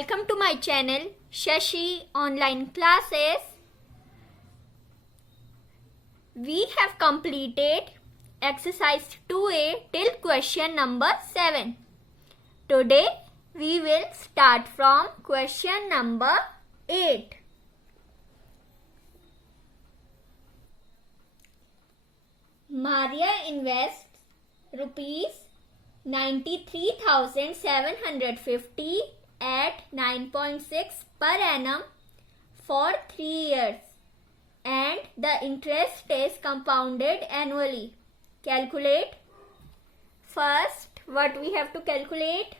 Welcome to my channel Shashi Online Classes. We have completed exercise 2A till question number 7. Today we will start from question number 8. Maria invests rupees 93,750 at 9.6 per annum for 3 years and the interest is compounded annually. Calculate. First, what we have to calculate?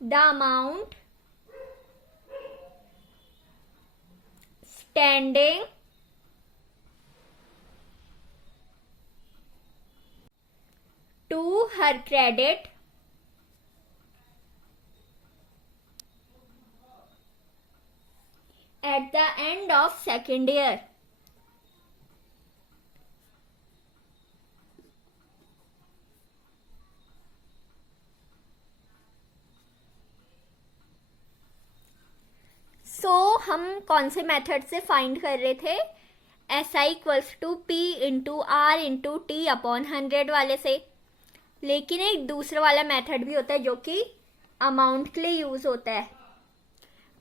The amount standing to her credit at the end of second year. So, हम कौन से method से find कर रहे थे? SI equals to P into R into T upon 100 वाले से. लेकिन एक दूसरा वाला मेथड भी होता है जो कि अमाउंट के लिए यूज होता है.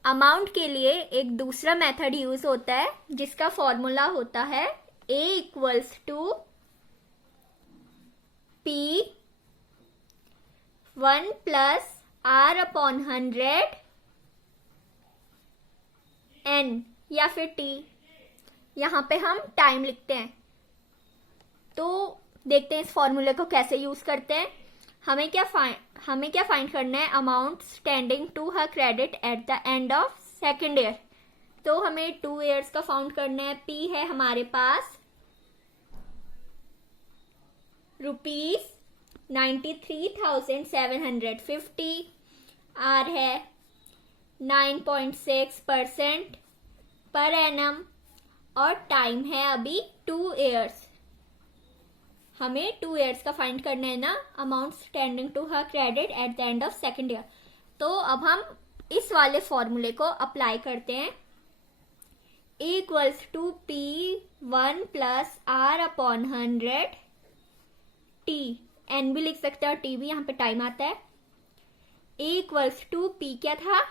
अमाउंट के लिए एक दूसरा मेथड यूज होता है जिसका फॉर्मूला होता है A equals to P 1 plus R upon 100 N या फिर T. यहाँ पे हम टाइम लिखते हैं. तो देखते हैं इस फॉर्मूले को कैसे यूज करते हैं. हमें क्या फाइंड करना है? Amount standing to her credit at the end of second year. तो हमें 2 ईयर्स का फाउंड करना है. P है हमारे पास रुपीज 93,750. R है 9.6% पर एनम और टाइम है अभी 2 ईयर्स. हमें 2 ईयर्स का फाइंड करना है ना. Amount standing to her credit at the end of second year. तो अब हम इस वाले फॉर्मूले को अप्लाई करते हैं. A equals to P 1 plus R upon 100 T. N भी लिख सकते हैं और T भी, यहाँ पे टाइम आता है. A इक्वल्स टू P क्या था?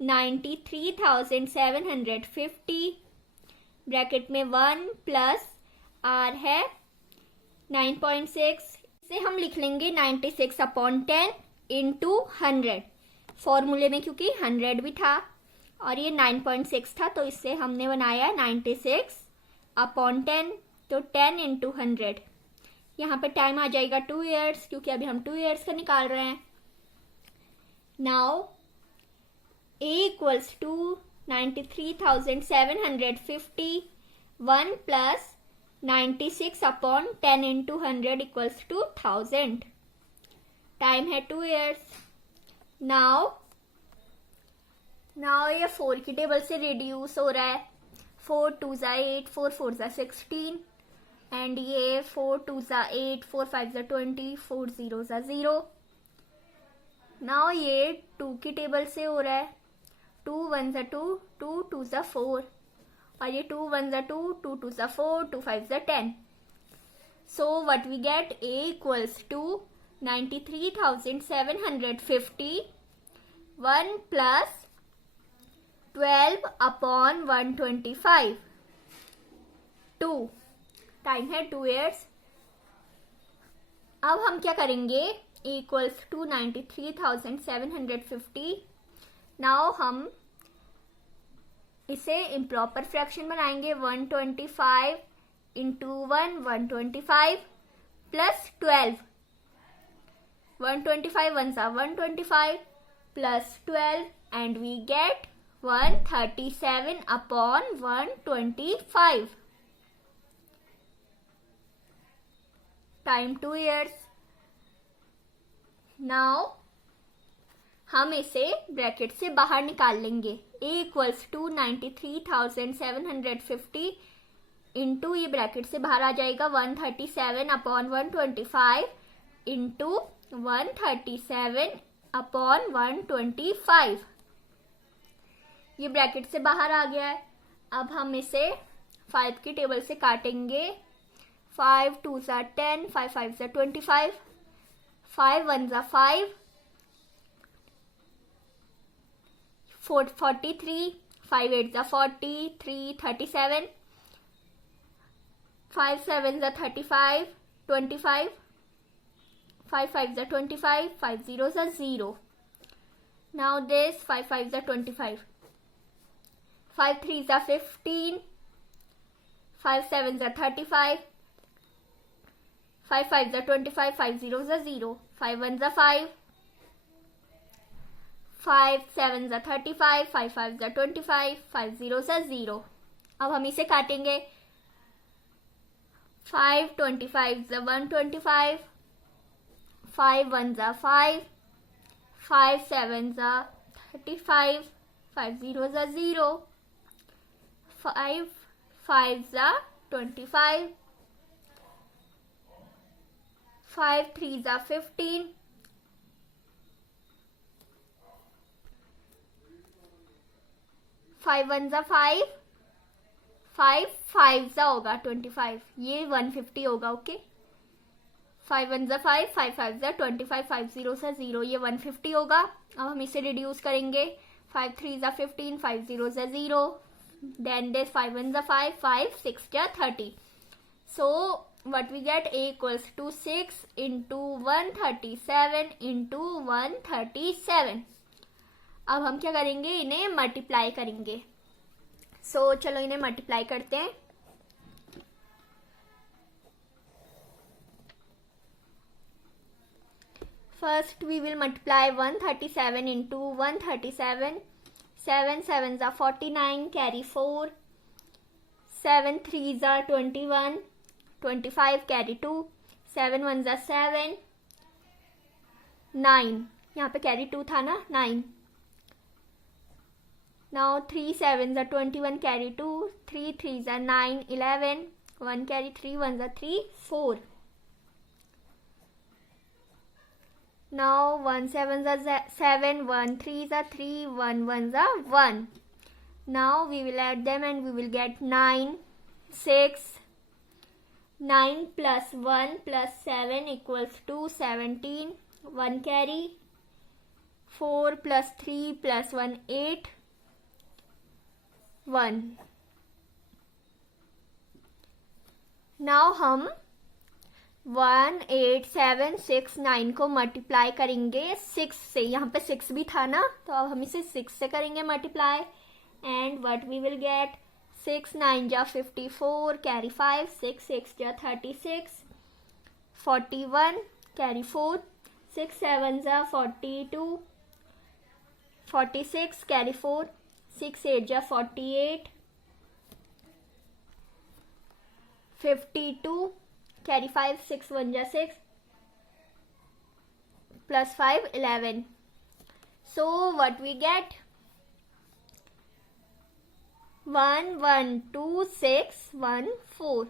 93,750 ब्रैकेट में 1 प्लस R है 9.6 से हम लिख लेंगे 96 अपॉन 10 इंटू 100. फॉर्मूले में क्योंकि 100 भी था और ये 9.6 था तो इससे हमने बनाया 96 अपॉन 10. तो 10 इंटू 100. यहाँ पे टाइम आ जाएगा 2 ईयर्स क्योंकि अभी हम 2 ईयर्स का निकाल रहे हैं. Now A equals to 93,750 1 plus 96 upon 10 into 100 equals to 1000. Time है 2 ईयर्स. नाउ ये 4 की टेबल से रिड्यूस हो रहा है. 4 2 ज़ा 8, 4 4 ज़ा 16 एंड ये 4 2 ज़ा 8, 4 5 ज़ा 20, 4 0 ज़ा 0. नाउ ये 2 की टेबल से हो रहा है. 2 1 ज़ा 2, 2 2 ज़ा 4 और ये 2 1 ज़ा 2, 2 2 ज़ा 4, 2 5 ज़ा 10. So what we get? A equals to 93,750 1 plus 12 upon 125 2. Time है 2 ईयर्स. अब हम क्या करेंगे? A equals to 93,750. नाउ हम इसे इम्प्रॉपर फ्रैक्शन बनाएंगे. 125 इंटू 1 125 प्लस 12. 125 1 सा 125 plus 12 and we get 137 upon 125. Time 2 years. Now हम इसे ब्रैकेट से बाहर निकाल लेंगे. A इक्वल्स टू 93,750 इंटू ये ब्रैकेट से बाहर आ जाएगा 137 अपॉन 125 इंटू 137 अपॉन 125। ये ब्रैकेट से बाहर आ गया है। अब हम इसे 5 की टेबल से काटेंगे। 5 2 ज़ा 10, 5 5 ज़ा 25, 5 1 ज़ा 5, 43, 5 8 ज़ा 40, 3 37, 5 7 ज़ा 35, 25, 5 5 ज़ा 25, 5 0 ज़ा 0. Now this 5 5 ज़ा 25, 5 3 ज़ा 15, 5 7 ज़ा 35, 5 5 ज़ा 25, 5 0 ज़ा 0, 5 1 ज़ा 5, 5 7 ज़ा 35, 5 5 ज़ा 25, 5 0 ज़ा 0. अब हम इसे काटेंगे। 5 25 ज़ा 125, 5 1 ज़ा 5, 5 7 ज़ा 35, 5 0 ज़ा 0, 5 5 ज़ा 25, 5 3 ज़ा 15, 5 1 ज़ा 5, 5 5 ज़ा होगा 25, ये 150 होगा। ओके, 5 1 ज़ा 5, 5 5 ज़ा 25, 5 0 ज़ा 0, ये 150 होगा। अब हम इसे रिड्यूस करेंगे। 5 3 ज़ा 15, 5 0 ज़ा 0, देन दिस 5 1 ज़ा 5, 5 6 ज़ा 30. So what we get, A equals to 6 into 137 into 137. अब हम क्या करेंगे, इन्हें मल्टीप्लाई करेंगे। सो चलो इन्हें मल्टीप्लाई करते हैं। First we will multiply 137 into 137. 7 7 ज़ा 49, carry 4. 7 3 ज़ा 21, 25 carry 2. 7 1 ज़ा 7, 9, यहाँ पे carry 2 था ना, 9. Now 3 7 ज़ा 21, carry 2. 3 3 ज़ा 9, 11. 1 carry 3, 1 ज़ा 3, 4. Now 1 7 ज़ा 7, 1 3 ज़ा 3, 1 1 ज़ा 1. Now we will add them and we will get 9, 6. 9 plus 1 plus 7 equals to 17. 1 carry. 4 plus 3 plus 1, 8. 1. Now हम 1 8 7 6 9 को मल्टीप्लाई करेंगे 6 से। यहाँ पे 6 भी था ना, तो अब हम इसे 6 से करेंगे multiply. And what we will get, 6 9 जा 54, कैरी 5, 6 6 जा 36, 41 कैरी 4, 6 7 जा 42, 46 कैरी 4, 6 8 जा 48, 52 carry 5, 6 1 जा 6, plus 5 11. So what we get, 1 1 2 6 1 4.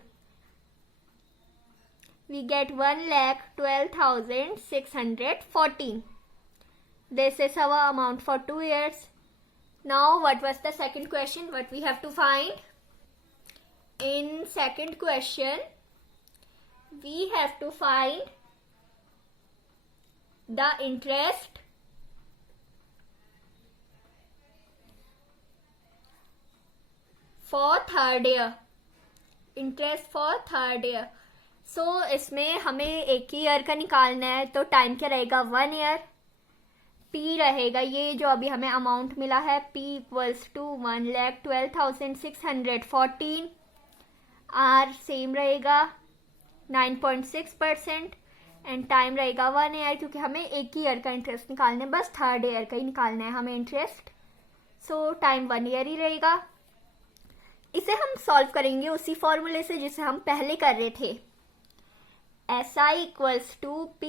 We get 1,12,614. This is our amount for 2 years. Now what was the second question, what we have to find? In second question we have to find the interest for third year. Interest for third year. So इसमें हमें एक ही year का निकालना है, तो time क्या रहेगा, 1 year. P रहेगा ये जो अभी हमें अमाउंट मिला है, P equals to 1,12,614. R same रहेगा 9.6% एंड टाइम रहेगा 1 ईयर, क्योंकि हमें एक ही ईयर का इंटरेस्ट निकालना है, बस थर्ड ईयर का ही निकालना है हमें इंटरेस्ट. सो टाइम 1 ईयर ही रहेगा. इसे हम सॉल्व करेंगे उसी फॉर्मूले से जिसे हम पहले कर रहे थे. SI equals to P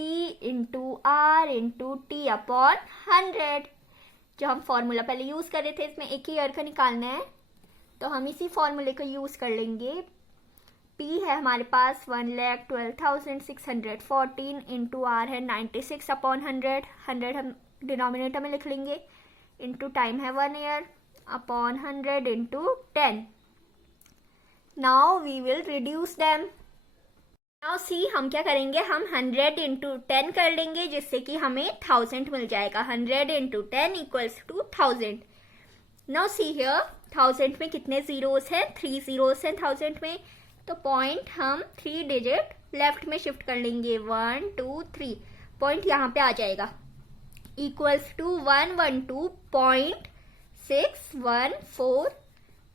into R into T upon 100, जो हम फॉर्मूला पहले यूज कर रहे थे. इसमें एक ही ईयर का निकालना है, तो हम इसी फॉर्मूले को यूज कर लेंगे. P है हमारे पास 1,12,614 इंटू R है 96/100, 100 हम डिनोमिनेटर में लिख लेंगे, इंटू टाइम है 1 year upon 100 into 10. Now we will reduce them. Now see हम क्या करेंगे, हम 100 इंटू 10 कर लेंगे जिससे कि हमें 1000 मिल जाएगा. 100 into 10 equals to 1000. Now see here 1000 में कितने जीरोस हैं, 3 जीरोस हैं 1000 में. तो पॉइंट हम 3 डिजिट लेफ्ट में शिफ्ट कर लेंगे, 1 2 3. पॉइंट यहाँ पे आ जाएगा इक्वल्स टू 112.614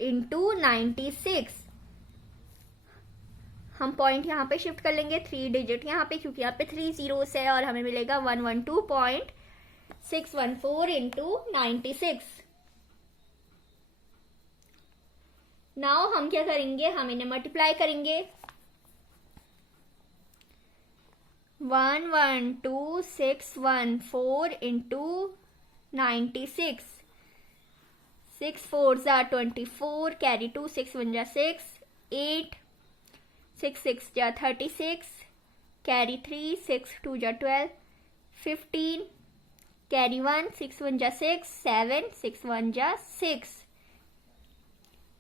इंटू 96. हम पॉइंट यहाँ पे शिफ्ट कर लेंगे 3 डिजिट यहाँ पे, क्योंकि यहाँ पे 3 जीरोस है, और हमें मिलेगा 112.614 इंटू 96. नाउ हम क्या करेंगे, हम इन्हें मल्टीप्लाई करेंगे. 112,614 इंटू 96. 6 4 जा 24, कैरी 2, 6 1 जा 6, 8, 6 6 जा 36, कैरी 3, 6 2 जा 12, 15, कैरी 1, 6 1 जा 6, 7, 6 1 जा 6.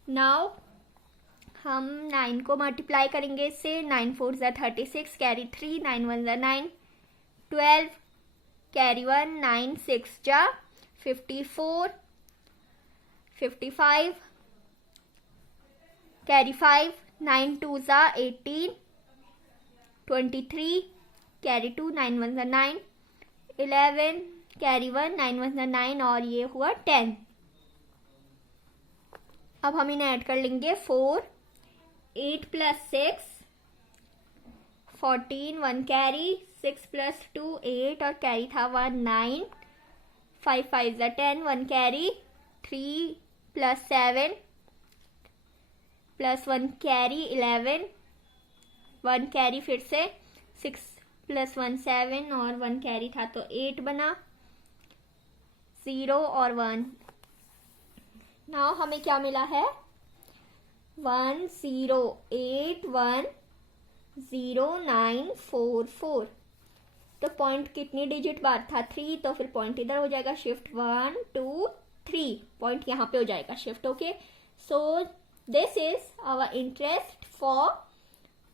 नाउ हम 9 को मल्टीप्लाई करेंगे इससे. 9 4 जा 36, कैरी 3, 9 1 जा 9, 12, कैरी 1, 9 6 जा 54, 55, कैरी 5, 9 2 जा 18, 23, कैरी 2, 9 1 जा 9, 11, कैरी 1, 9 1 जा 9, और ये हुआ 10. अब हम इन्हें ऐड कर लेंगे. 4 8 प्लस 6 14, 1 कैरी, 6 प्लस 2 8, और कैरी था 1 9, 5 5 जा 10, 1 carry, 3 plus 7 plus 1 carry 11, 1 carry फिर से 6 प्लस 1 7, और 1 कैरी था तो 8 बना, 0 और 1. नाउ हमें क्या मिला है, 10810944. तो पॉइंट कितनी डिजिट बार था, 3, तो फिर पॉइंट इधर हो जाएगा शिफ्ट, 1 2 3. पॉइंट यहाँ पे हो जाएगा shift. Okay, so this is our interest for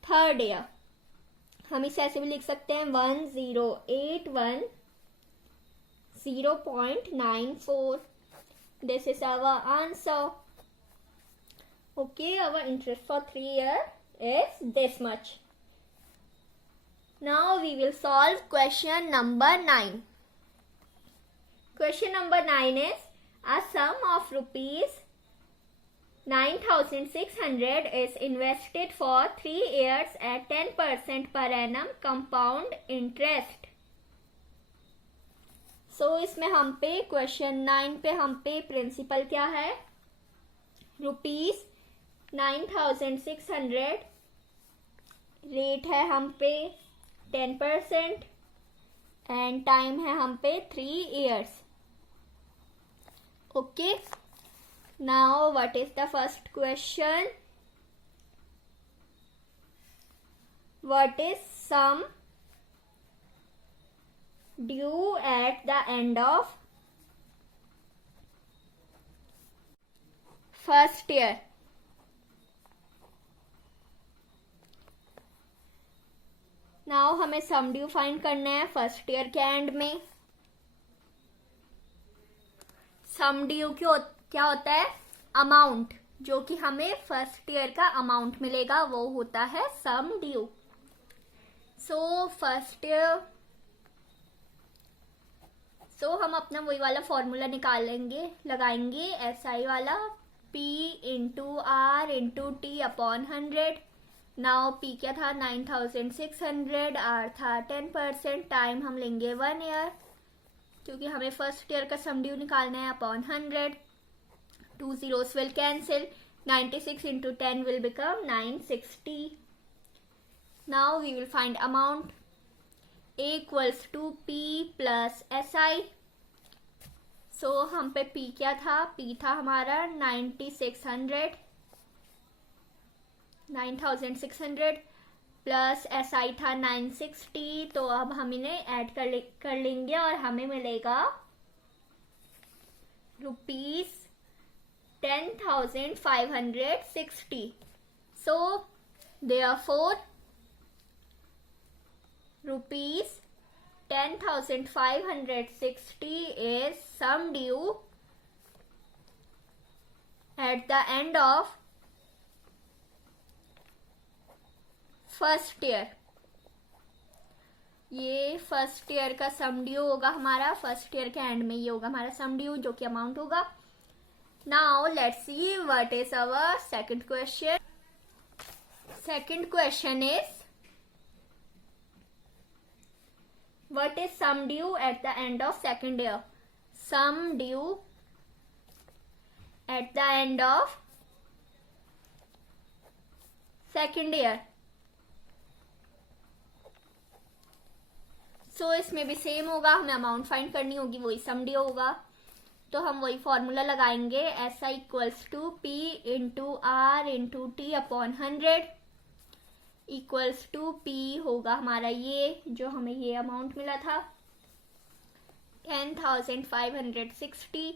third year. हम इसे ऐसे भी लिख सकते हैं 1081.0.94. This is our answer. Okay, our interest for 3 years is this much. Now we will solve question number 9. Question number 9 is a sum of rupees 9,600 is invested for 3 years at 10% per annum compound interest. सो इसमें हम पे question 9 पे हम पे principal क्या है, rupees 9,600, rate है हम पे 10% एंड टाइम है हम पे 3 years. Okay, now what is the first question, what is sum due at the end of first year. Now हमें सम ड्यू फाइंड करना है फर्स्ट ईयर के एंड में. सम ड्यू क्या होता है, अमाउंट जो कि हमें फर्स्ट ईयर का अमाउंट मिलेगा वो होता है sum due. So first year, so हम अपना वही वाला फॉर्मूला लगाएंगे SI वाला, P into R into T upon 100. Now P क्या था 9,600, R था 10%, टाइम हम लेंगे 1 ईयर क्योंकि हमें फर्स्ट ईयर का सम ड्यू निकालना है, upon 100. 2 zeros will cancel, 96 into 10 will become 960. Now we will find amount. A equals to P plus SI. So हम पे P क्या था, P था हमारा 9600 9600 प्लस SI था 960, तो अब हम इन्हें ऐड कर लेंगे और हमें मिलेगा ₹10,560. So therefore ₹10,560 is sum due at the end of first year. ये फर्स्ट ईयर का सम ड्यू होगा हमारा. फर्स्ट ईयर के एंड में ये होगा हमारा सम ड्यू, जो कि अमाउंट होगा. Now let's see what is our second question. Second question is what is sum due at the end of second year. Sum due at the end of second year. So इसमें भी same होगा, हमें amount find करनी होगी, वही सम due होगा. तो हम वही फॉर्मूला लगाएंगे. SI equals to P into R into T upon 100 equals to P होगा हमारा ये जो हमें ये अमाउंट मिला था 10,560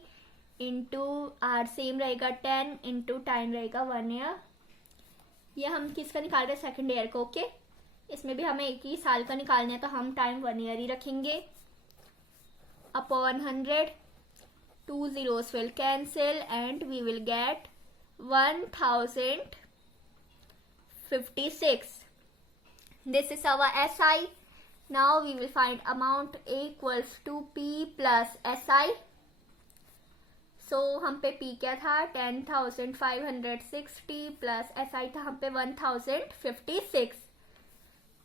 इंटू R सेम रहेगा 10 इंटू टाइम रहेगा 1 ईयर. ये हम किसका निकाल रहे हैं? सेकेंड ईयर को. ओके, इसमें भी हमें एक ही साल का निकालना है, तो हम टाइम 1 ईयर ही रखेंगे. Upon 100, 2 zeros will cancel and we will get 1056. This is our SI. Now we will find amount A equals to P plus SI. So हम पे P क्या था? 10,560 plus SI था हम पे 1056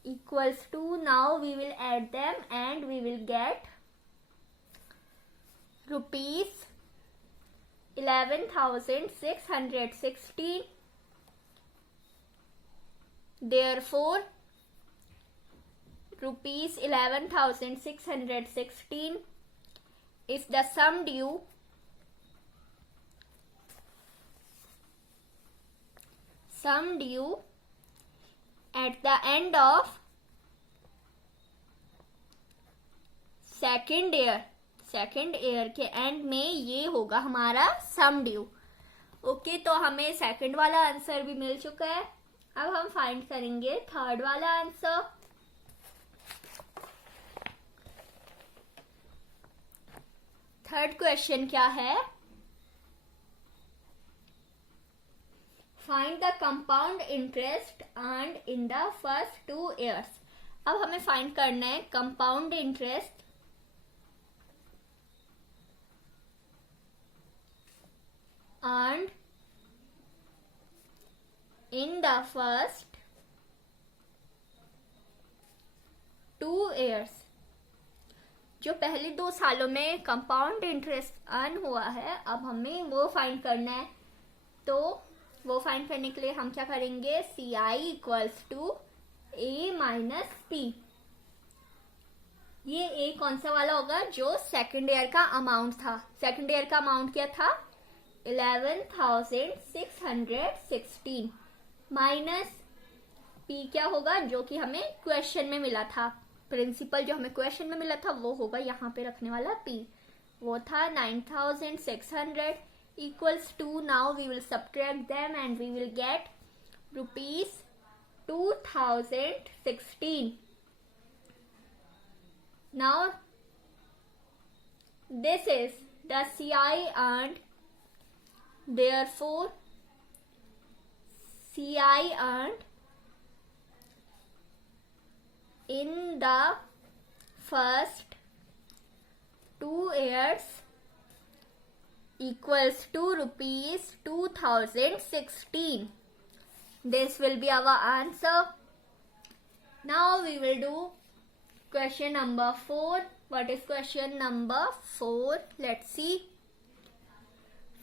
equals to, now we will add them and we will get ₹11,616. Therefore ₹11,616 is the sum due at the end of second year. Second year के and में ये होगा हमारा सम ड्यू. ओके, तो हमें सेकेंड वाला आंसर भी मिल चुका है. अब हम फाइंड करेंगे थर्ड वाला आंसर. थर्ड क्वेश्चन क्या है? Find the compound interest earned in the first 2 years. अब हमें फाइंड करना है compound interest earned in the first 2 years. जो पहले 2 सालों में कंपाउंड इंटरेस्ट अर्न हुआ है, अब हमें वो फाइंड करना है. तो वो फाइंड करने के लिए हम क्या करेंगे? CI equals to A minus P. ये A कौन सा वाला होगा? जो सेकेंड ईयर का अमाउंट था. सेकेंड ईयर का अमाउंट क्या था? 11,616 माइनस P क्या होगा? जो कि हमें क्वेश्चन में मिला था. प्रिंसिपल जो हमें क्वेश्चन में मिला था वो होगा यहाँ पे रखने वाला P. वो था 9,600 equals to, now we will subtract them and we will get ₹2,016. Now this is the CI earned. Therefore CI earned in the first 2 years equals to ₹2,016. This will be our answer. Now we will do question number 4. What is question number 4? Let's see.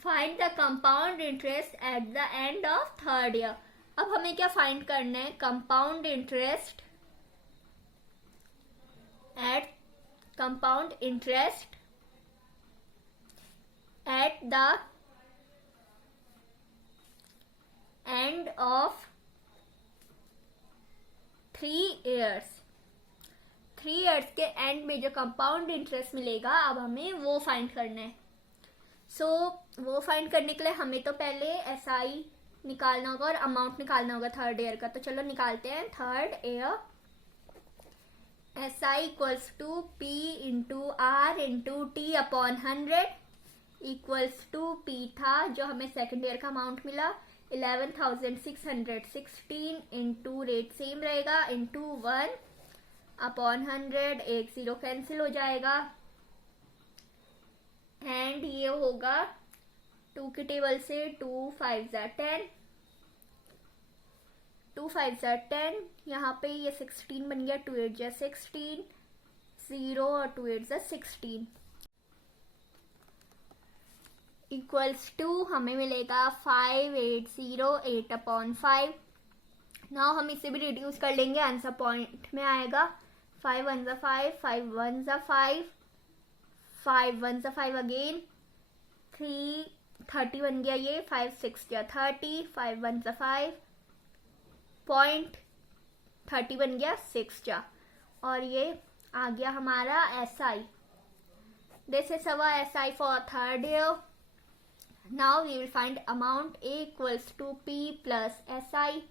Find the compound interest at the end of third year. अब हमें क्या find करना है? compound interest at the end of years. 3 years के and में जो compound interest मिलेगा अब हमें वो फाइंड करना है। सो वो फाइंड करने के लिए हमें तो पहले एसआई निकालना होगा और अमाउंट निकालना होगा थर्ड ईयर का। तो चलो निकालते हैं। Third year SI equals to P into R into T upon 100 equals to P था जो हमें सेकेंड ईयर का अमाउंट मिला 11,616 इंटू रेट सेम रहेगा इंटू 1 अपॉन 100, एक 0 कैंसिल हो जाएगा एंड ये होगा 2 की टेबल से 2 5 ज़ा 10, 2 5 ज़ा 10, यहाँ पे ये 16 बन गया, 2 8 ज़ा 16, 0 और 2 8 ज़ा 16 इक्वल्स टू हमें मिलेगा 5808 अपॉन 5। नाउ हम इसे भी रिड्यूस कर लेंगे, आंसर पॉइंट में आएगा 5 1 ज़ा 5, 5 1 ज़ा 5, 5 1 ज़ा 5 अगेन 3 30 बन गया ये 5 6 ज़ा 30, 5 1 ज़ा 5 पॉइंट 30 बन गया 6 ज़ा और ये आ गया हमारा SI. This is our SI for third year. Now we will find amount A equals to P plus SI.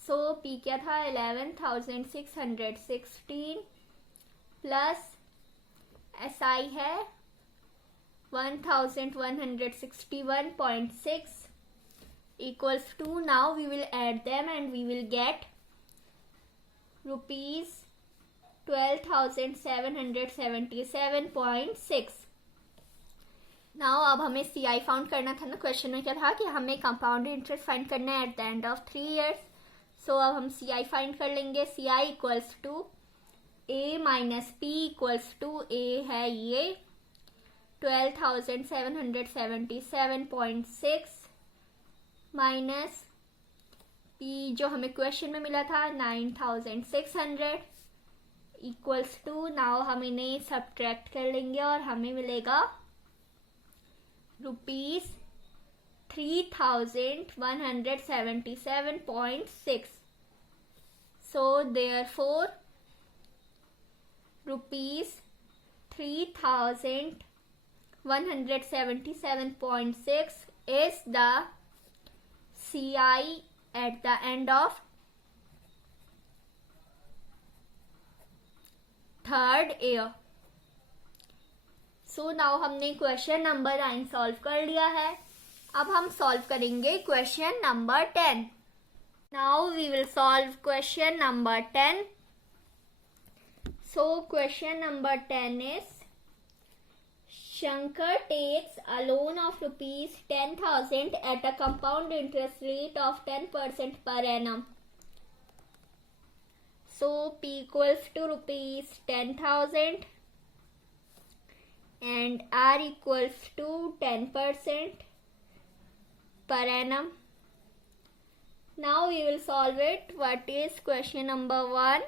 So P क्या था 11,616 प्लस एसआई है 1161.6 equals to, now we will add them and we will get rupees 12,777.6। Now अब हमें CI found करना था ना, question में क्या था कि हमें कंपाउंड इंटरेस्ट फाइंड करना है at the end of 3 years. So अब हम CI फाइंड कर लेंगे। CI equals to A minus P equals to A है ये 12,777.6 माइनस P जो हमें क्वेश्चन में मिला था 9,600 इक्वल्स टू, नाउ हम इन्हें सब्ट्रैक्ट कर लेंगे और हमें मिलेगा rupees 3,177.6। So therefore rupees 3,177.6 is the CI at the end of third year। So now हमने क्वेश्चन नंबर 9 सॉल्व कर लिया है। अब हम सॉल्व करेंगे question number 10। Now we will solve question number 10। So question number 10 is Shankar takes a loan of rupees 10,000 at a compound interest rate of 10% per annum. So P equals to rupees 10,000 and R equals to 10% per annum. Now we will solve it. What is question number 1?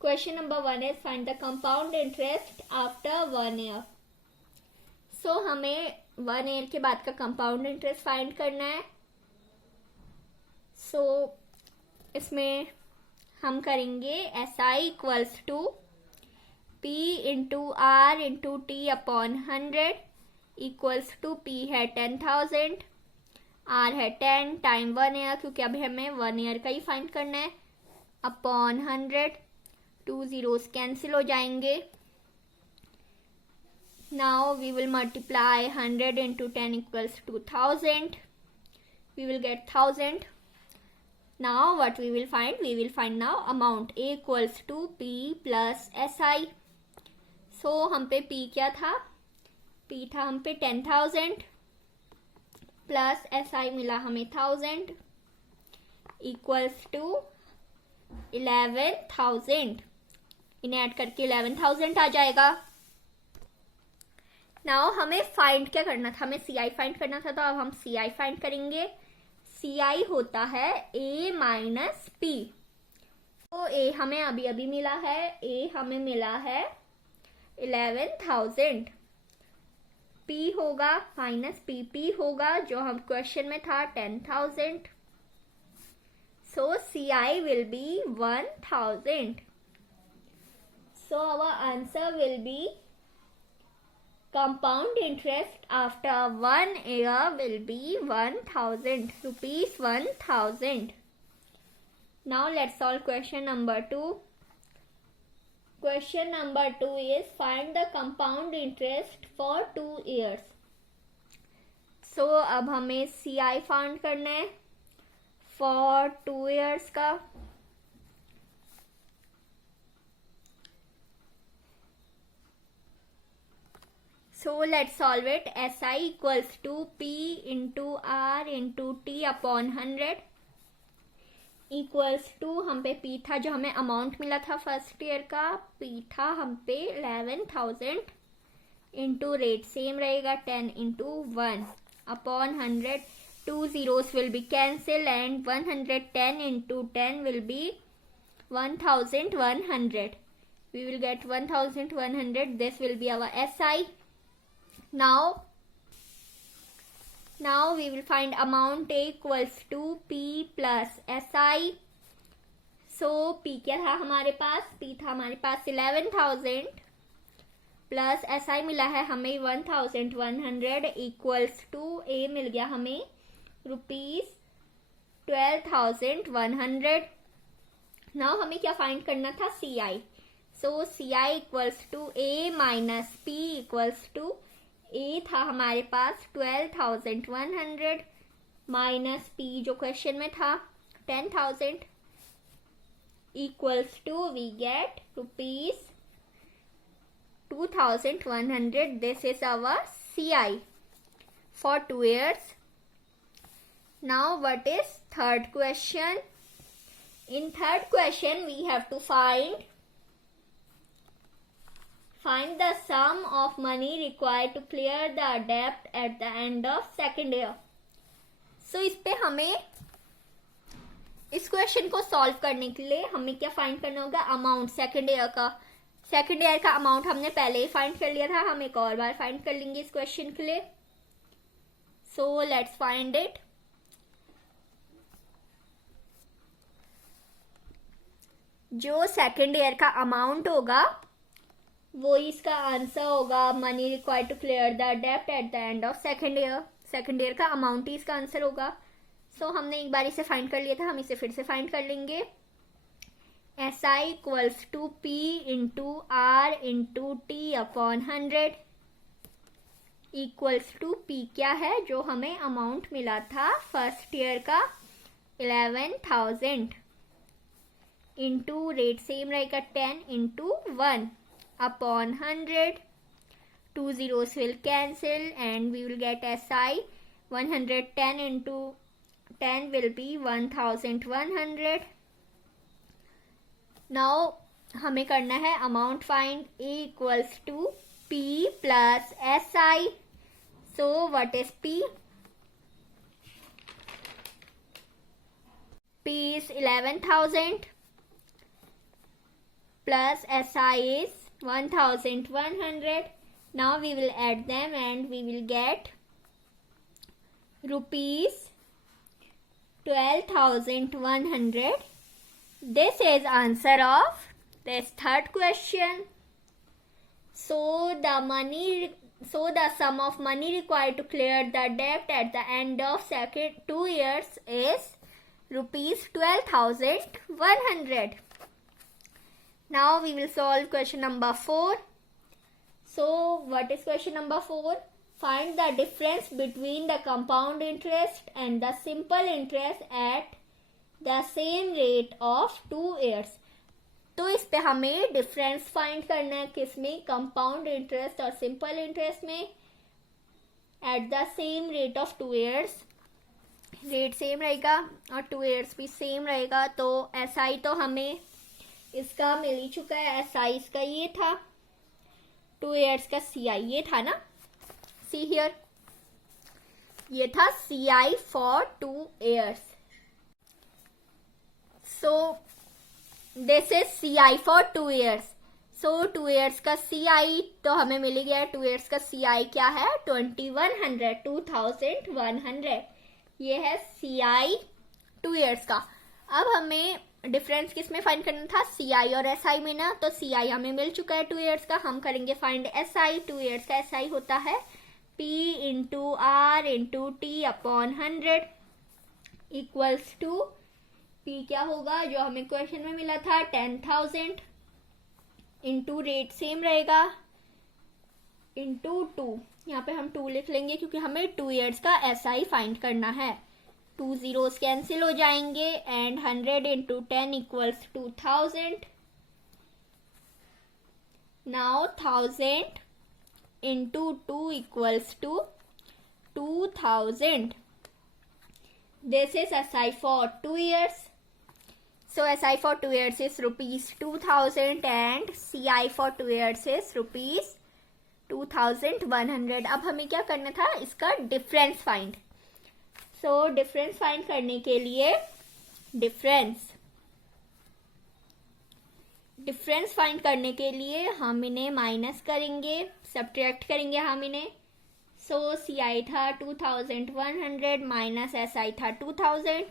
Question number 1 is find the compound interest after 1 year. सो हमें 1 year के बाद का compound interest find करना है। सो इसमें हम करेंगे SI equals to P into R into T upon 100 equals to P है 10,000, R है 10 टाइम 1 ईयर क्योंकि अभी हमें 1 ईयर का ही फाइंड करना है अपॉन 100, 2 zeros कैंसिल हो जाएंगे। Now we will multiply 100 into 10 equals to 1000. We will get 1000. Now what we will find? We will find now amount A equals to P plus SI. So हम पे P क्या था? P था हम पे 10,000 plus SI मिला हमें 1000 equals to 11,000। इन्हें ऐड करके 11,000 आ जाएगा। नाउ हमें फाइंड क्या करना था? हमें CI फाइंड करना था, तो अब हम CI फाइंड करेंगे। CI होता है A माइनस P। तो A हमें अभी अभी मिला है, A हमें मिला है 11,000, P होगा माइनस PP होगा जो हम क्वेश्चन में था 10,000। So CI will be 1000. So our answer will be compound interest after 1 year will be 1000 rupees 1000. Now let's solve question number 2. Question number 2 is find the compound interest for 2 years. So अब हमें CI find करना है for 2 years का. So let's solve it. SI equals to P into R into T upon 100 equals to हम पे P था जो हमें अमाउंट मिला था फर्स्ट ईयर का. P था हम पे 11,000 इंटू रेट सेम रहेगा 10 into 1 upon 100. 2 zeros will be cancelled and 110 into 10 will be 1100. We will get 1100. This will be our SI. Now we will find amount A equals to P plus SI. So P क्या था हमारे पास? P था हमारे पास 11,000 plus SI मिला है हमें 1100 equals to A मिल गया हमें रुपीज 12,100. नाउ हमें क्या फाइंड करना था? CI. So CI equals to A minus P equals to A था हमारे पास 12,100 माइनस P जो क्वेश्चन में था 10,000 equals to we get rupees 2,100. This is our CI for 2 years. Now what is third question? In third question we have to find the sum of money required to clear the debt at the end of second year. So इस पे हमें इस question को solve करने के लिए हमें क्या फाइंड करना होगा? अमाउंट सेकेंड ईयर का अमाउंट हमने पहले ही फाइंड कर लिया था. हम एक और बार फाइंड कर लेंगे इस क्वेश्चन के लिए. So let's find it. जो सेकेंड ईयर का अमाउंट होगा वो इसका आंसर होगा. Money required to clear the डेब्ट at the end of second year का अमाउंट ही इसका आंसर होगा. सो हमने एक बार इसे फाइंड कर लिया था, हम इसे फिर से फाइंड कर लेंगे. SI equals to P into R into T upon 100 equals to P क्या है? जो हमें अमाउंट मिला था फर्स्ट ईयर का 11,000 इंटू रेट सेम रहेगा 10 into 1 upon 100. 2 zeros will cancel and we will get SI 110 into 10 will be 1,100. Now हमें करना है amount find. A equals to P plus SI. So what is P? P is 11,000 plus SI is 1,100. Now we will add them and we will get rupees 12,100. This is answer of this third question. So the sum of money required to clear the debt at the end of second 2 years is rupees 12,100. Now we will solve question number 4. So what is question number 4? Find the difference between the compound interest and the simple interest at the same rate of 2 years. तो इस पे हमें difference find करना है. किसमें? Compound interest और simple interest में. At the same rate of 2 years. Rate same रहेगा और 2 years भी सेम रहेगा. तो SI तो हमें इसका मिल ही चुका है. SI इसका ये था. 2 years का CI ये था ना. See here. ये था CI for 2 years. So this is CI for 2 years. So 2 years का CI तो हमें मिल गया. 2 years का CI क्या है? 2,100. ये है CI 2 years का. अब हमें डिफरेंस किस में फाइंड करना था, CI और SI में ना। तो CI हमें मिल चुका है 2 ईयर्स का, हम करेंगे फाइंड SI। 2 ईयर्स का SI होता है P into R into T upon 100 equals to P क्या होगा जो हमें क्वेश्चन में मिला था 10,000 इंटू रेट सेम रहेगा इंटू 2। यहाँ पे हम 2 लिख लेंगे क्योंकि हमें 2 ईयर्स का SI फाइंड करना है। 2 zeros कैंसिल हो जाएंगे and 100 into 10 equals 2000। Now 1000 into 2 equals to 2000। This is SI for 2 years. So SI for 2 years is rupees 2000 and CI for 2 years is rupees 2100। अब हमें क्या करना था, इसका difference find. So difference find करने के लिए डिफरेंस फाइंड करने के लिए हम इन्हें माइनस करेंगे, सब्ट्रैक्ट करेंगे हम इन्हें। सो CI था 2100 माइनस SI था 2000।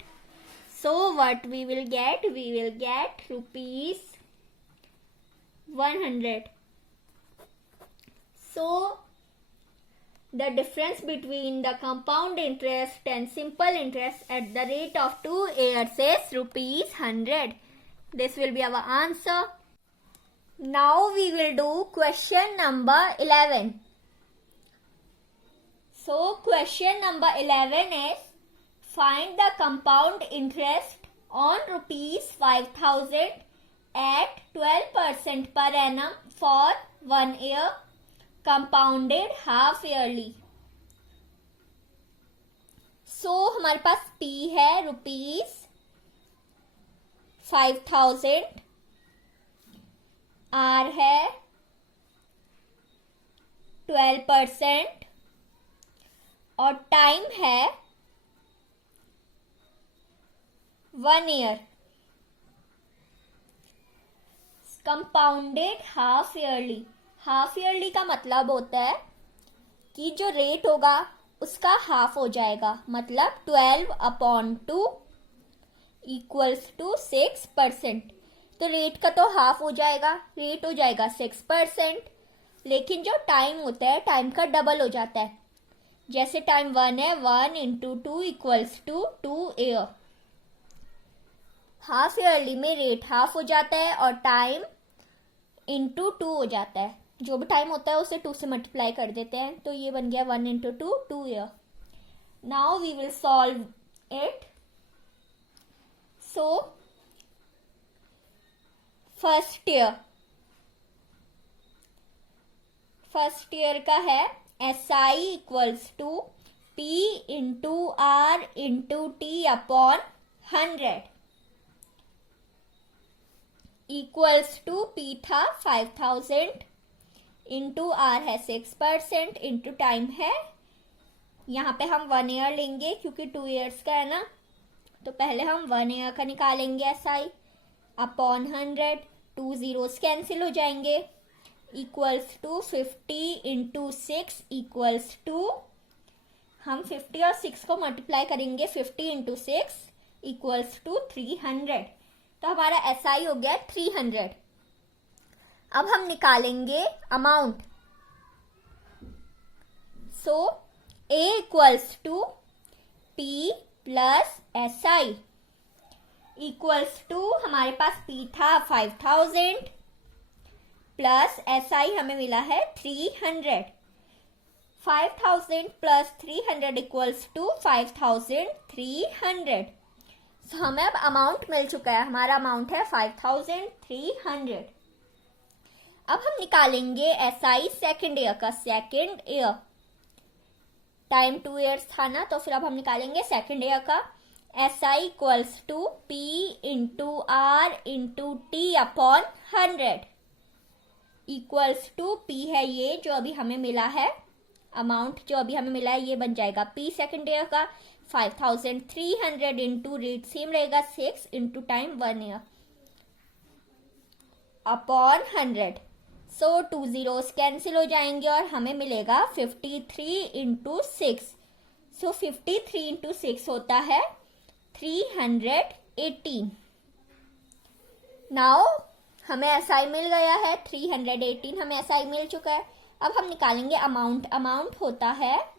So what we will get rupees 100। So the difference between the compound interest and simple interest at the rate of 2 years is rupees 100. This will be our answer. Now we will do question number 11. So question number 11 is find the compound interest on rupees 5,000 at 12% per annum for 1 year. Compounded half yearly. So हमारे पास P है rupees 5,000, R है 12% और time है 1 year. Compounded half yearly, half yearly का मतलब होता है कि जो रेट होगा उसका हाफ हो जाएगा, मतलब 12/2 इक्वल्स टू 6%। तो रेट का तो हाफ हो जाएगा, रेट हो जाएगा 6%, लेकिन जो टाइम होता है टाइम का डबल हो जाता है। जैसे टाइम 1 है, 1 into 2 equals to 2 year. Half yearly में रेट हाफ हो जाता है और टाइम इंटू 2 हो जाता है। जो भी टाइम होता है उसे 2 से मल्टीप्लाई कर देते हैं, तो ये बन गया 1 इंटू 2, 2 ईयर। Now we will solve it. So first year का है SI equals to P into R into T upon 100 equals to P था 5,000 इंटू R है 6% इंटू टाइम है, यहाँ पे हम 1 ईयर लेंगे क्योंकि 2 ईयर्स का है ना, तो पहले हम 1 ईयर का निकालेंगे SI अपॉन 100। 2 zeros कैंसिल हो जाएंगे equals to 50 into 6 equals to, हम 50 और 6 को मल्टीप्लाई करेंगे, 50 इंटू 6 इक्वल्स टू 300। तो हमारा SI हो गया 300। अब हम निकालेंगे amount. So A equals to P plus SI equals to, हमारे पास P था 5,000 प्लस SI हमें मिला है 300। 5,000 प्लस 300 इक्वल्स टू 5,300। सो हमें अब अमाउंट मिल चुका है, हमारा अमाउंट है 5,300। अब हम निकालेंगे SI सेकेंड ईयर का। सेकेंड ईयर टाइम 2 ईयर्स था ना, तो फिर अब हम निकालेंगे सेकेंड ईयर का। SI equals to P into R into T upon 100 equals to P है ये जो अभी हमें मिला है, अमाउंट जो अभी हमें मिला है ये बन जाएगा P सेकेंड ईयर का 5,300 इंटू रेट सेम रहेगा 6 into time 1 year upon 100। So 2 zeros cancel हो जाएंगे और हमें मिलेगा 53 इंटू 6। सो 53 इंटू 6 होता है 300 318। नाउ हमें SI मिल गया है, 318 हमें SI मिल चुका है। अब हम निकालेंगे अमाउंट। अमाउंट होता है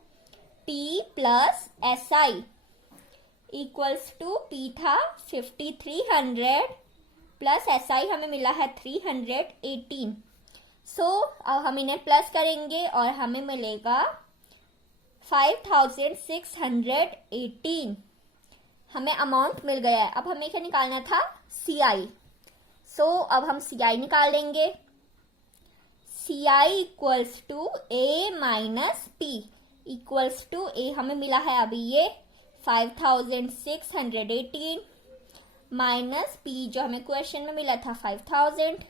P plus SI equals to P था 5300 प्लस SI हमें मिला है 318। सो अब हम इन्हें प्लस करेंगे और हमें मिलेगा 5618। हमें अमाउंट मिल गया है। अब हमें क्या निकालना था? CI। सो अब हम CI निकाल लेंगे। CI equals to A minus P equals to A हमें मिला है अभी ये 5618 माइनस P जो हमें क्वेश्चन में मिला था 5000।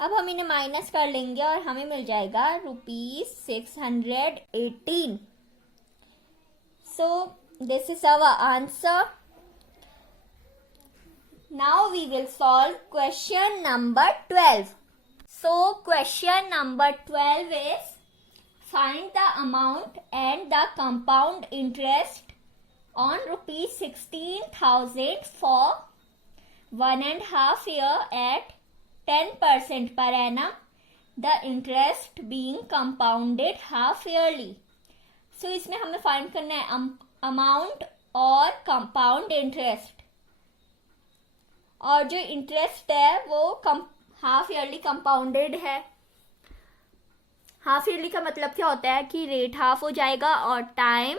अब हम इन्हें माइनस कर लेंगे और हमें मिल जाएगा ₹618। So this is our answer. Now we will solve question number 12। So question number 12 is find the amount and the compound interest on ₹16,000 for 1.5 year at 10% per annum, the interest being compounded half yearly. So इसमें हमें find करना है amount और compound interest. और जो interest है वो half yearly compounded है। हाफ ईयरली का मतलब क्या होता है कि रेट हाफ हो जाएगा और टाइम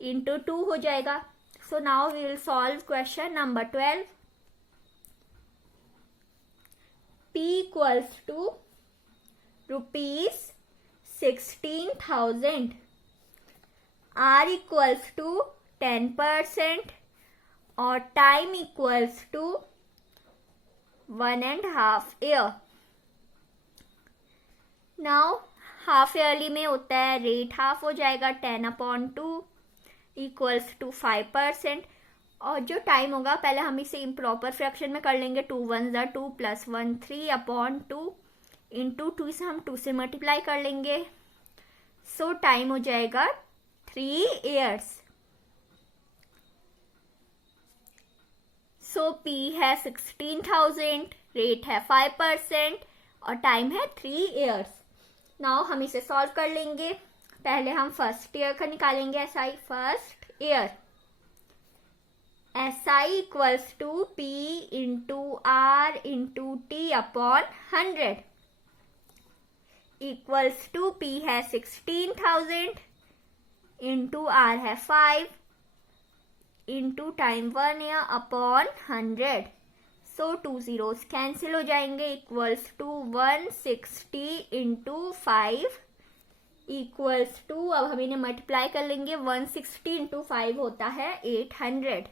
इंटू 2 हो जाएगा। So now we will solve question number 12। P equals to ₹16,000, R equals to 10% और टाइम इक्वल्स टू 1.5 year। नाउ हाफ ईयरली में होता है रेट हाफ हो जाएगा 10/2 इक्वल्स टू 5%। और जो टाइम होगा पहले हम इसे इम्प्रॉपर फ्रैक्शन में कर लेंगे। 2 1 = 2 + 1 3/2 इंटू 2 से हम 2 से मल्टीप्लाई कर लेंगे। सो टाइम हो जाएगा 3 years। सो P है 16,000, रेट है 5% और टाइम है 3 years। नाउ हम इसे सॉल्व कर लेंगे। पहले हम फर्स्ट ईयर का निकालेंगे SI। First year SI equals to P into R into T upon 100 equals to P है 16,000 इंटू R है 5 into time 1 year upon 100। So 2 zeros cancel हो जाएंगे equals to 160 into 5 equals to, अब हम इन्हें multiply कर लेंगे। 160 इंटू 5 होता है 800।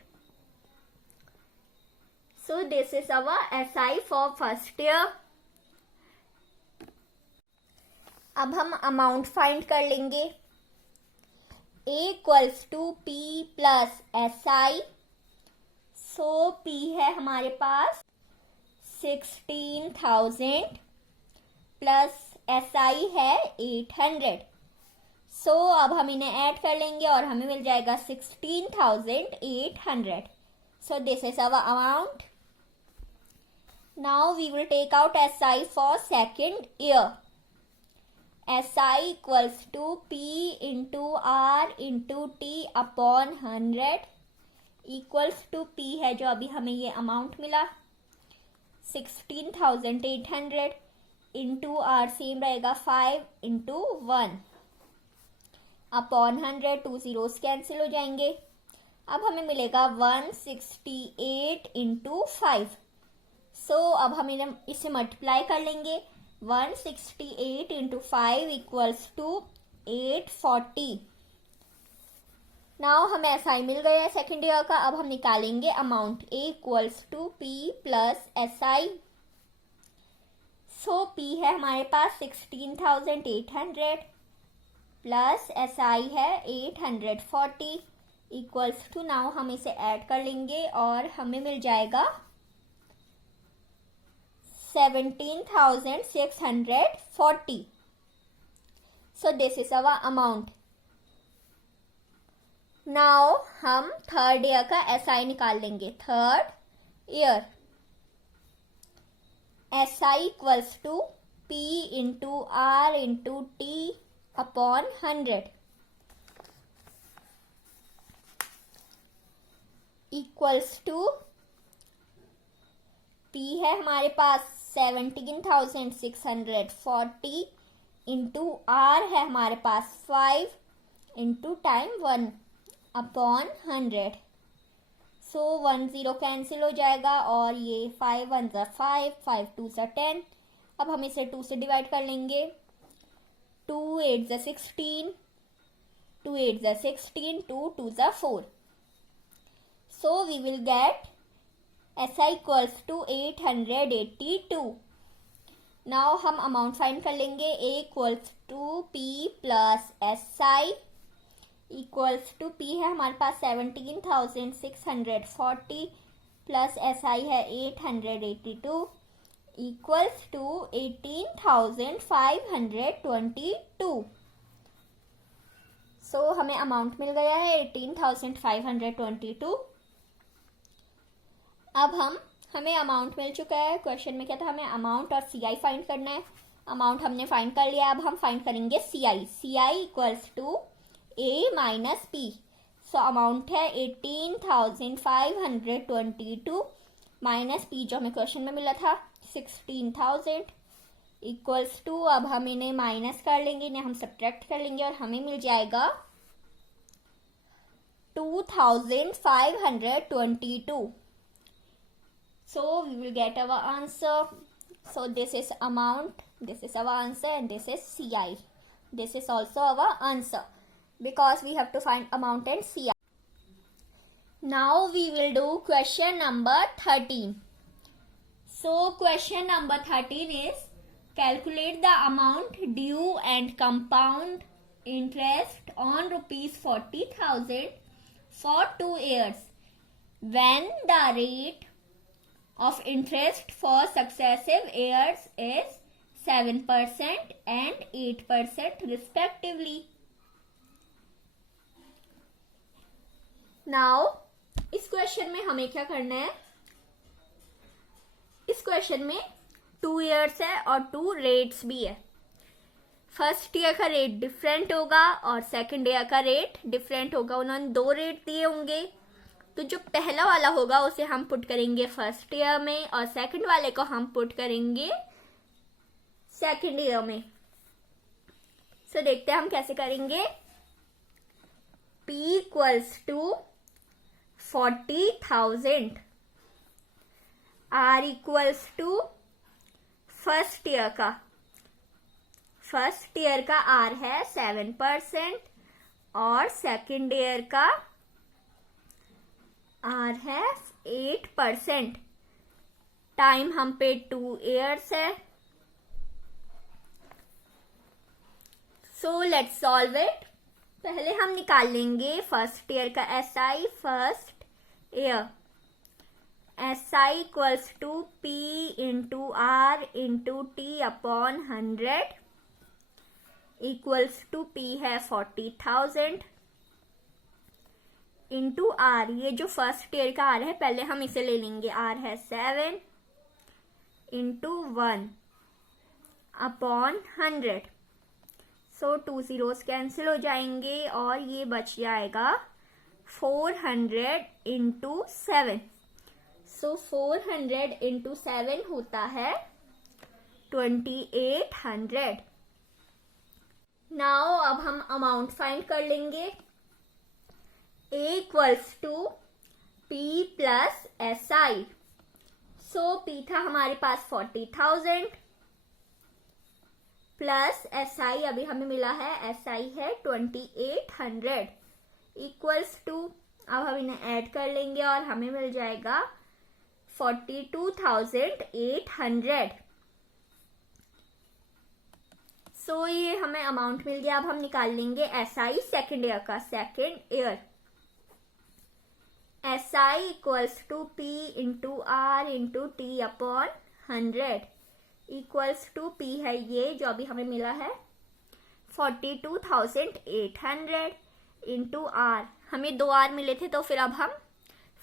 So this is our SI for first year. अब हम अमाउंट फाइंड कर लेंगे। A equals to P plus SI। So P है हमारे पास 16,000 प्लस SI है 800। सो अब हम इन्हें ऐड कर लेंगे और हमें मिल जाएगा 16,800। So this is our amount. Now we will take out SI for second year. SI equals to P into R into T upon 100 equals to P है जो अभी हमें ये अमाउंट मिला 16,800 इंटू R सेम रहेगा 5 इंटू 1 अपॉन 100। 2 zeros कैंसिल हो जाएंगे। अब हमें मिलेगा 168 इंटू 5। सो अब हम इसे मल्टीप्लाई कर लेंगे। 168 इंटू 5 इक्वल्स टू 840। नाउ हमें SI मिल गया है सेकेंड ईयर का। अब हम निकालेंगे amount. A equals to P plus SI। So P है हमारे पास 16,800 प्लस SI है 840 इक्वल्स टू, नाउ हम इसे ऐड कर लेंगे और हमें मिल जाएगा 17,640। So this is our amount. Now हम थर्ड ईयर का SI निकाल लेंगे। Third year. SI equals to P into R into T upon 100 equals to P है हमारे पास 17,640 इंटू R है हमारे पास 5 into time 1 upon 100। So 1 0 cancel हो जाएगा और ये 5 1 ज़ा 5, 5 2 ज़ा 10। अब हम इसे 2 से डिवाइड कर लेंगे। 2 8 ज़ा 16, 2 8 ज़ा 16, 2 2 ज़ा 4। So we will get SI equals to 882। Now हम अमाउंट फाइंड कर लेंगे। A equals to P plus SI equals to P है हमारे पास 17,640 प्लस SI है 882 इक्वल्स टू 18,522। सो हमें अमाउंट मिल गया है 18,522। अब हमें अमाउंट मिल चुका है। क्वेश्चन में क्या था, हमें अमाउंट और CI फाइंड करना है। अमाउंट हमने फाइंड कर लिया। अब हम फाइंड करेंगे CI। CI equals to A minus P। So amount है 18,522 माइनस P जो हमें क्वेश्चन में मिला था 16,000 इक्वल्स टू, अब हम इन्हें माइनस कर लेंगे, इन्हें हम सब्ट्रैक्ट कर लेंगे और हमें मिल जाएगा 2,522। So we will get our answer. So this is amount, this is our answer, and this is CI. This is also our answer because we have to find amount and CI. Now we will do question number 13. So question number 13 is calculate the amount due and compound interest on rupees 40,000 for 2 years when the rate of interest for successive years is 7% and 8% respectively. Now इस question में हमें क्या करना है, इस question में 2 years है और 2 रेट्स भी है। फर्स्ट ईयर का रेट डिफरेंट होगा और सेकंड ईयर का रेट डिफरेंट होगा। उन्होंने 2 रेट दिए होंगे, तो जो पहला वाला होगा उसे हम पुट करेंगे फर्स्ट ईयर में और सेकंड वाले को हम पुट करेंगे सेकंड ईयर में। सो देखते हैं हम कैसे करेंगे। P equals to 40,000, R equals to first year का R है 7% और सेकंड ईयर का R है 8%। टाइम हम पे 2 years है। सो लेट्स सॉल्व इट। पहले हम निकाल लेंगे फर्स्ट ईयर का SI। First year SI equals to P into R into T upon 100 equals to P है 40,000 इंटू R। ये जो फर्स्ट ईयर का R है पहले हम इसे ले लेंगे। R है 7 into 1 upon 100। So 2 zeros cancel हो जाएंगे और ये बच जाएगा 400 इंटू 7। सो 400 इंटू 7 होता है 2800। नाउ अब हम अमाउंट फाइंड कर लेंगे। A equals to P plus SI। So P था हमारे पास 40,000 प्लस SI अभी हमें मिला है, SI है 2800 इक्वल्स टू, अब हम इन्हें ऐड कर लेंगे और हमें मिल जाएगा 42,800। सो ये हमें अमाउंट मिल गया। अब हम निकाल लेंगे SI सेकेंड ईयर का। Second year SI equals to P into R into T upon 100 equals to P है ये जो अभी हमें मिला है 42,800 इंटू R। हमें 2 R मिले थे तो फिर अब हम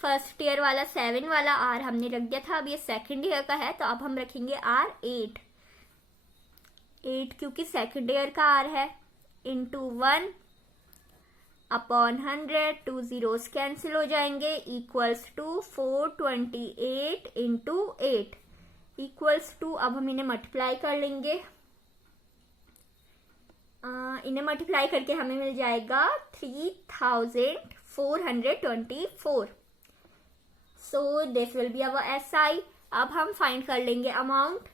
फर्स्ट ईयर वाला 7 वाला आर हमने रख दिया था, अब ये सेकंड ईयर का है तो अब हम रखेंगे आर 8 क्योंकि सेकंड ईयर का आर है, इंटू 1 अपॉन 100, 2 जीरोस कैंसिल हो जाएंगे, equals to 428 into 8 equals to, अब हम इन्हें मल्टीप्लाई कर लेंगे, इन्हें मल्टीप्लाई करके हमें मिल जाएगा 3424। So this will be our SI। अब हम फाइंड कर लेंगे अमाउंट,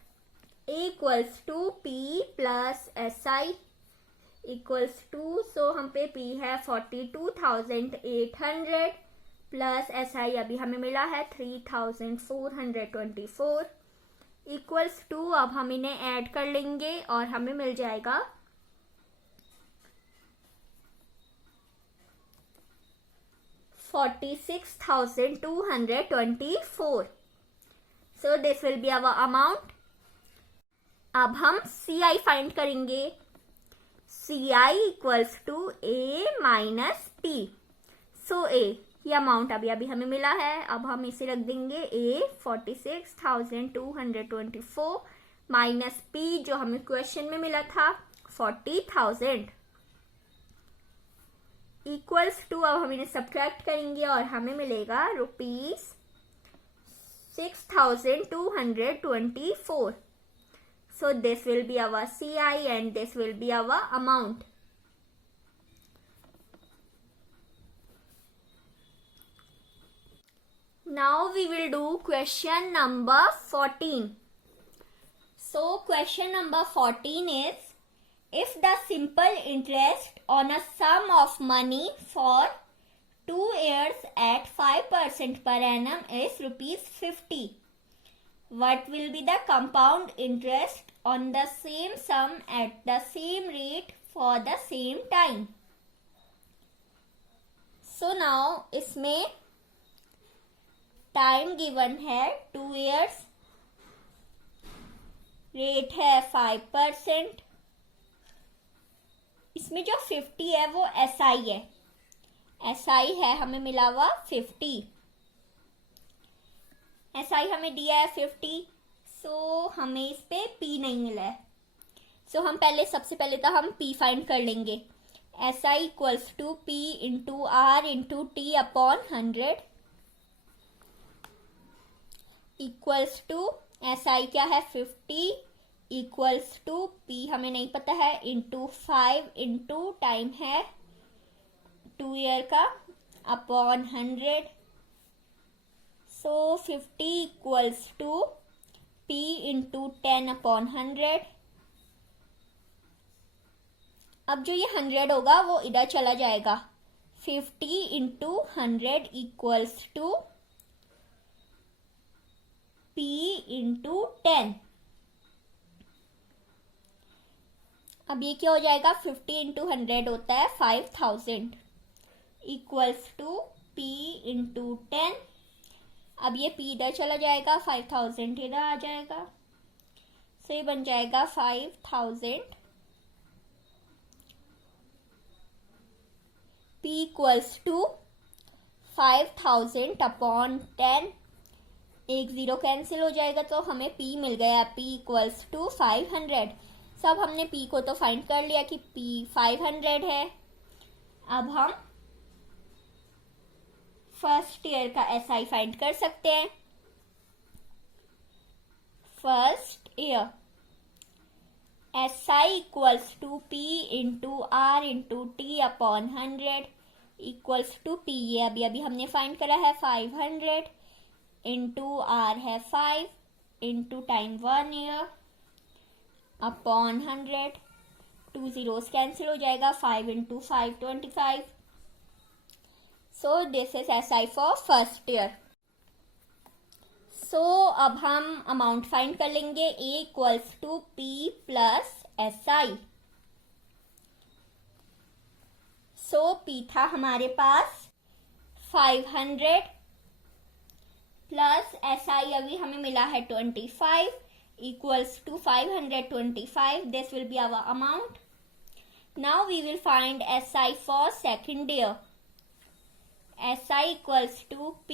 equals to P plus SI equals to, so हम पे P है 42,800 प्लस SI अभी हमें मिला है 3,424 इक्वल्स टू, अब हम इन्हें ऐड कर लेंगे और हमें मिल जाएगा 46,224। So this will be our amount. अब हम CI फाइंड करेंगे, CI equals to A minus P। So A ये अमाउंट अभी हमें मिला है, अब हम इसे रख देंगे A 46,224 माइनस P जो हमें क्वेश्चन में मिला था 40,000 इक्वल्स टू, अब हम इन्हें सब्ट्रैक्ट करेंगे और हमें मिलेगा ₹6,224। So this will be our CI and this will be our amount. Now we will do question number 14. So question number 14 is, if the simple interest on a sum of money for 2 years at 5% per annum is ₹50, what will be the compound interest on the same sum at the same rate for the same time? So now इसमें time given है 2 years, rate है 5%, इसमें जो 50 है वो SI है, SI है हमें मिला हुआ 50, SI हमें दिया है 50, सो हमें इस पे P नहीं मिला है, सो हम सबसे पहले तो हम P फाइंड कर लेंगे, SI equals to P into R into T upon 100 equals to SI क्या है 50 इक्वल्स टू P हमें नहीं पता है इंटू 5 इंटू टाइम है 2 ईयर का upon 100, so 50 equals to P into 10 upon 100। अब जो ये 100 होगा वो इधर चला जाएगा, 50 into 100 equals to P into 10। अब ये क्या हो जाएगा, 50 इंटू 100 होता है 5,000 इक्वल्स टू P इंटू 10। अब ये P इधर चला जाएगा, 5,000 इधर आ जाएगा, सो ये बन जाएगा 5,000 P इक्वल्स टू 5,000 अपॉन 10, एक जीरो कैंसिल हो जाएगा तो हमें P मिल गया, P इक्वल्स टू 500। सब हमने P को तो फाइंड कर लिया कि P 500 है। अब हम फर्स्ट ईयर का SI फाइंड कर सकते हैं। First year SI equals to P into R into T upon 100 equals to P, ये अभी हमने फाइंड करा है 500 इंटू R है 5 into time 1 year upon 100, 2 zeros cancel हो जाएगा, 5 into 5 25। So this is SI for first year. So अब हम अमाउंट फाइंड कर लेंगे, A equals to P plus SI। So P था हमारे पास 500 प्लस SI अभी हमें मिला है 25 equals to 525. This will be our amount. Now we will find SI for second year. SI equals to P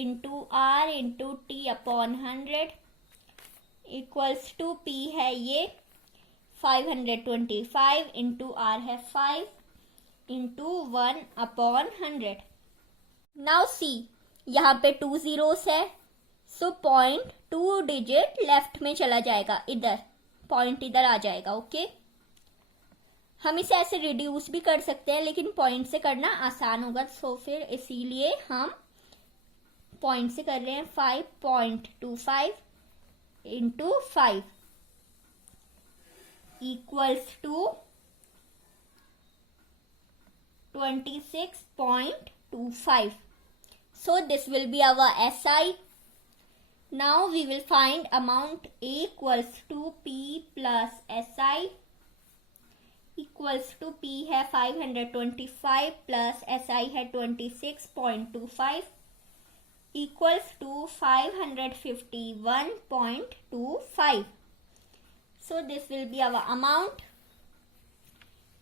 into R into T upon 100 equals to P है ये 525 into R है 5 into 1 upon 100. Now see, यहाँ पे 2 zeros है, so point 2 digit left में चला जाएगा, इधर पॉइंट इधर आ जाएगा. ओके, हम इसे ऐसे रिड्यूस भी कर सकते हैं, लेकिन पॉइंट से करना आसान होगा, सो फिर इसीलिए हम पॉइंट से कर रहे हैं. 5.25 into 5 equals to 26.25. So this will be our SI. Now we will find amount A equals to P plus SI equals to P है 525 plus SI है 26.25 equals to 551.25. So this will be our amount.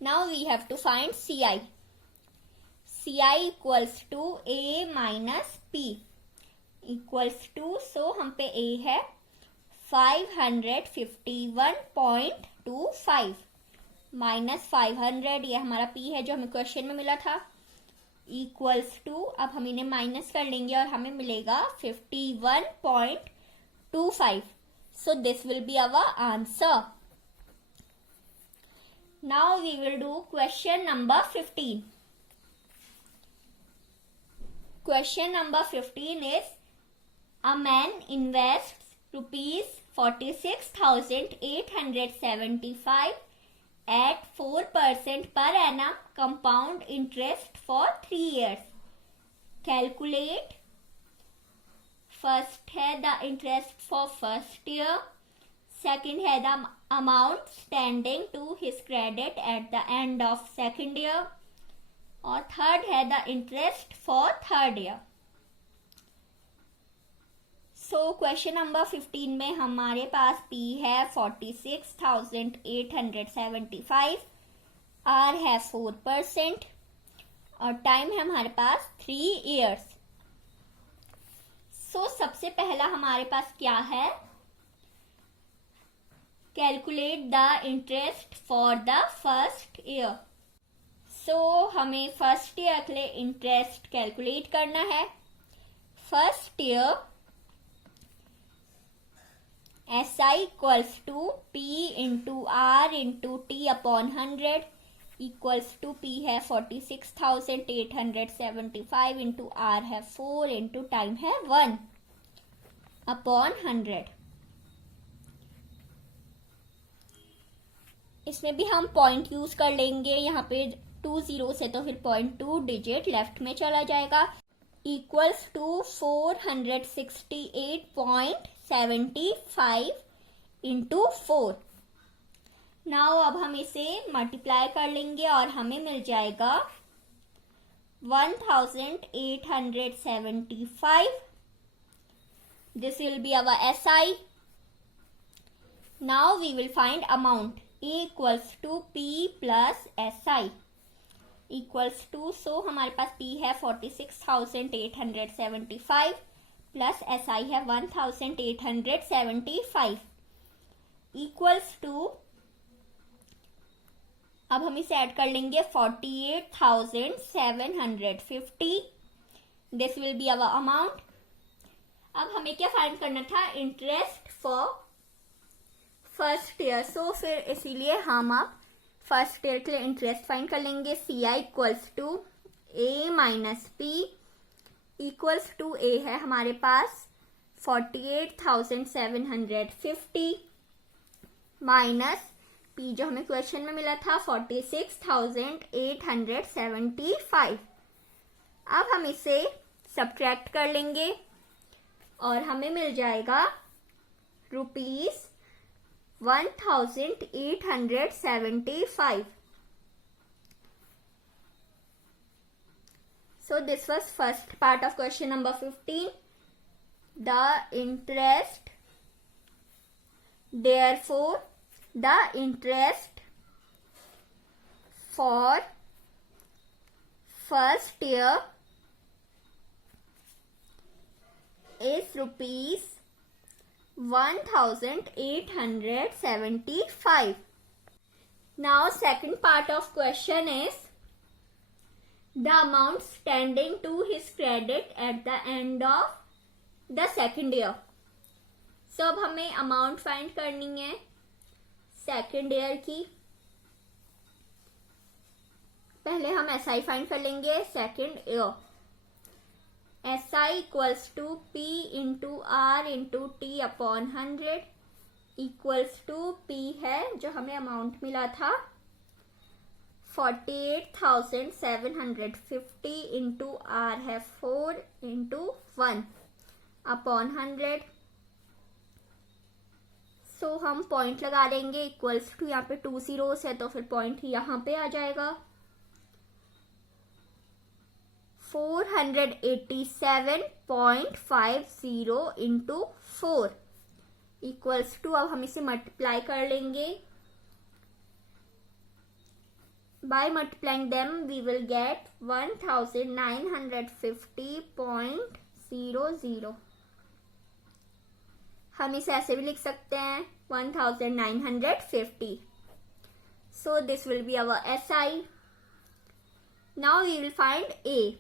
Now we have to find CI. CI equals to A minus P equals to, so हम पे A है 551.25 minus 500, ये हमारा P है जो हमें क्वेश्चन में मिला था, इक्वल्स टू, अब हम इन्हें माइनस कर लेंगे और हमें मिलेगा 51.25. So this will be our answer. Now we will do question number 15. Question number 15 is, a man invests rupees 46,875 at 4% per annum compound interest for 3 years. Calculate. First है the interest for first year. Second है the amount standing to his credit at the end of second year. और third है the interest for third year. So question number 15 में हमारे पास P है 46,875, R है 4% और टाइम है हमारे पास 3 years. सो सबसे पहला हमारे पास क्या है, calculate the interest for the first year. So हमें फर्स्ट ईयर के लिए इंटरेस्ट कैलकुलेट करना है. First year SI equals to P into R into T upon 100 equals to P है 46,875 इंटू R है 4 इंटू टाइम है 1 अपॉन 100. इसमें भी हम पॉइंट यूज कर लेंगे, यहाँ पे 2 zeros है तो फिर 0.2 डिजिट लेफ्ट में चला जाएगा, इक्वल्स टू 468.75 इंटू 4. नाउ अब हम इसे मल्टीप्लाई कर लेंगे और हमें मिल जाएगा 1875. This will be our SI. Now we will find amount A equals to P plus SI equals to, so हमारे पास P है 46,875 प्लस SI है 1,875 इक्वल्स टू, अब हम इसे ऐड कर लेंगे 48,750. This will be our amount. अब हमें क्या फाइंड करना था, interest for first year. So फिर इसीलिए हम अब फर्स्ट ईयर के लिए इंटरेस्ट फाइंड कर लेंगे. CI equals to A minus P equals to A है हमारे पास 48,750 माइनस P जो हमें क्वेश्चन में मिला था 46,875. अब हम इसे सब्ट्रैक्ट कर लेंगे और हमें मिल जाएगा ₹1,875. So this was first part of question number 15. The interest, therefore the interest for first year is rupees 1875. Now second part of question is the amount standing to his credit at the end of the second year. So अब हमें amount find करनी है second year की. पहले हम SI find कर लेंगे second year. SI equals to P into R into T upon 100 equals to P है जो हमें अमाउंट मिला था 48,750 इंटू R है 4 इंटू 1 अपॉन 100. सो हम पॉइंट लगा देंगे इक्वल्स टू, यहाँ पे 2 zeros है तो फिर पॉइंट यहाँ पे आ जाएगा. 487.50 इंटू 4 इक्वल्स टू, अब हम इसे मल्टीप्लाई कर लेंगे. By multiplying them we will get 1950.00. हम इसे ऐसे भी लिख सकते हैं 1950. So this will be our SI. Now we will find A.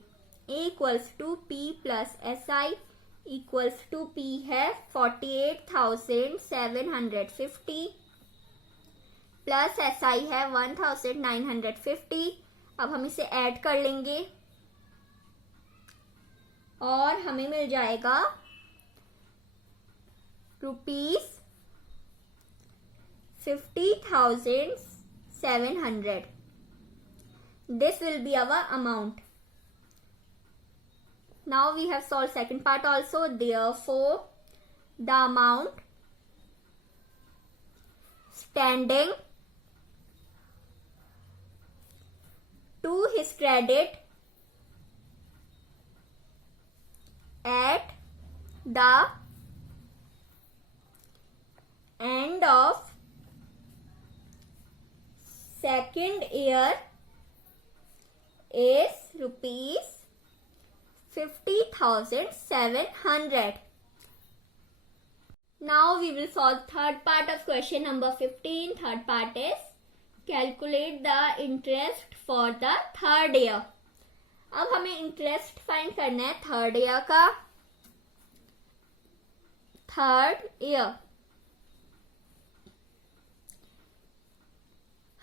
A equals to P plus SI equals to P है 48,750 प्लस SI है 1950. अब हम इसे ऐड कर लेंगे और हमें मिल जाएगा rupees 50,700. This will be our amount. Now we have solved second part also. Therefore, the amount standing to his credit at the end of second year is rupees 50,700. Now we will solve third part of question number 15. Third part is calculate the interest for the third year. अब हमें interest find करना है third year का. Third year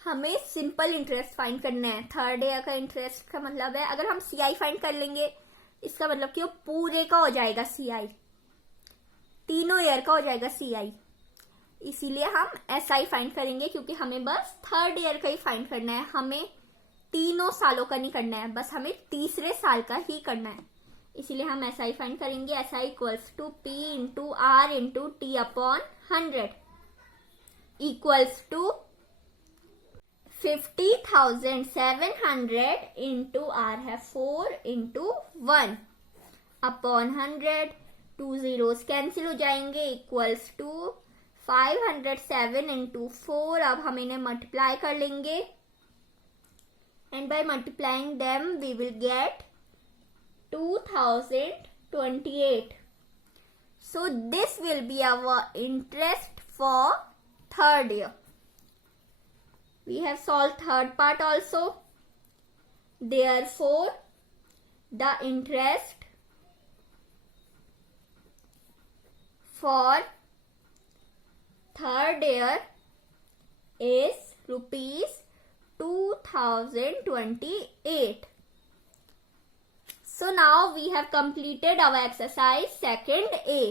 हमें simple interest find करना है. Third year का interest का मतलब है अगर हम CI फाइंड कर लेंगे इसका मतलब कि वो पूरे का हो जाएगा CI, तीनों ईयर का हो जाएगा CI. इसीलिए हम SI फाइंड करेंगे क्योंकि हमें बस थर्ड ईयर का ही फाइंड करना है. हमें तीनों सालों का नहीं करना है, बस हमें तीसरे साल का ही करना है. इसीलिए हम SI फाइंड करेंगे. SI equals to P into R into T upon 100 equals to 50,700 into R है 4 इंटू 1 अपॉन 100. 2 zeros कैंसिल हो जाएंगे इक्वल्स टू 507 इंटू 4. अब हम इन्हें मल्टीप्लाई कर लेंगे and by multiplying them we will get 2028. So this will be our interest for third year. We have solved third part also. Therefore, the interest for third year is rupees 2028. So now we have completed our exercise second A.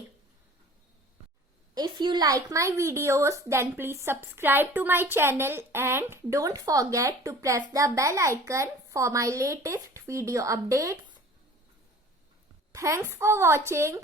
If you like my videos, then please subscribe to my channel and don't forget to press the bell icon for my latest video updates. Thanks for watching.